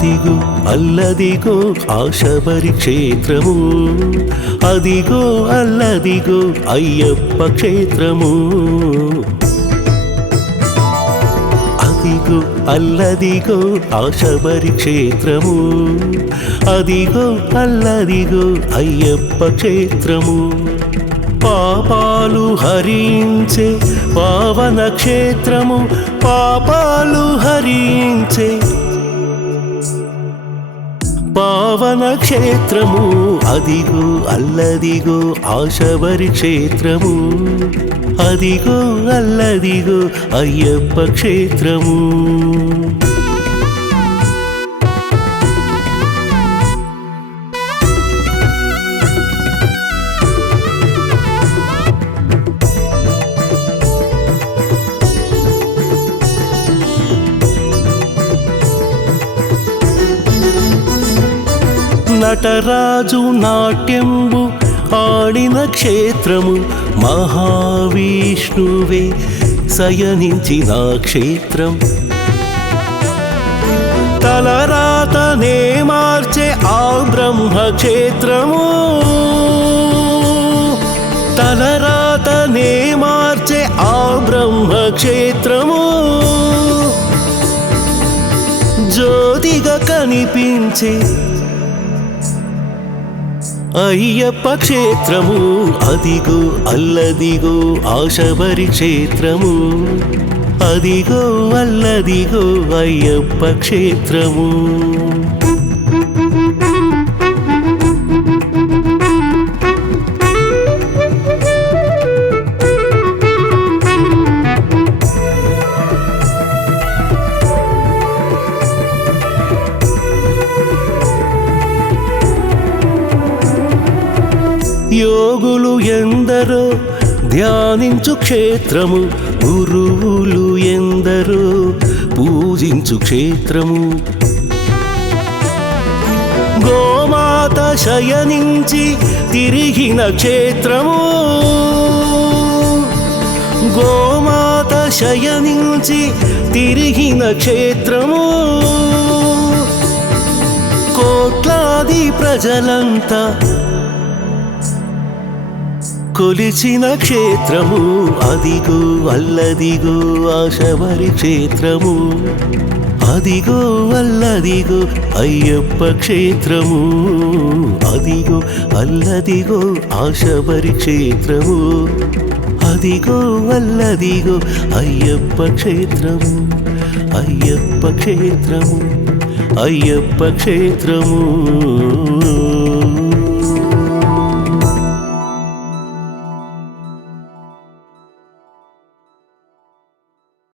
అదిగో అల్లదిగో ఆశబరి క్షేత్రము, అదిగో అల్లదిగో అయ్యప్ప క్షేత్రము. అదిగో అల్లదిగో ఆశబరి క్షేత్రము, అదిగో అల్లదిగో అయ్యప్ప క్షేత్రము. పాపాలు హరించే పావన క్షేత్రము, పాపాలు హరించే పావన క్షేత్రము. అదిగో అల్లదిగో ఆశబరి క్షేత్రము, అదిగో అల్లదిగో అయ్యప్ప క్షేత్రము. నటరాజు నాట్యంబు ఆడిన క్షేత్రము, మహావిష్ణువే శయనించిన క్షేత్రం. తలరాతనే మార్చే ఆ బ్రహ్మ క్షేత్రము, తలరాతనే మార్చే ఆ బ్రహ్మ క్షేత్రము. జ్యోతిగా కనిపించే అయ్యప్ప క్షేత్రము, అదిగో అల్లదిగో ఆశబరి క్షేత్రము, అదిగో అల్లదిగో అయ్యప్ప క్షేత్రము. యోగులు ఎందరో ధ్యానించు క్షేత్రము, గురువులు ఎందరో పూజించు క్షేత్రము. గోమాత శయనించి తిరిగిన క్షేత్రము, గోమాత శయనించి తిరిగిన క్షేత్రము. కోట్లాది ప్రజలంతా కొలిచిన క్షేత్రము, అదిగో అల్లదిగో ఆశబరి క్షేత్రము, అదిగో అల్లదిగో అయ్యప్ప క్షేత్రము, అదిగో అల్లదిగో ఆశబరి క్షేత్రము, అదిగో అల్లదిగో అయ్యప్ప క్షేత్రము, అయ్యప్ప క్షేత్రము, అయ్యప్ప క్షేత్రము.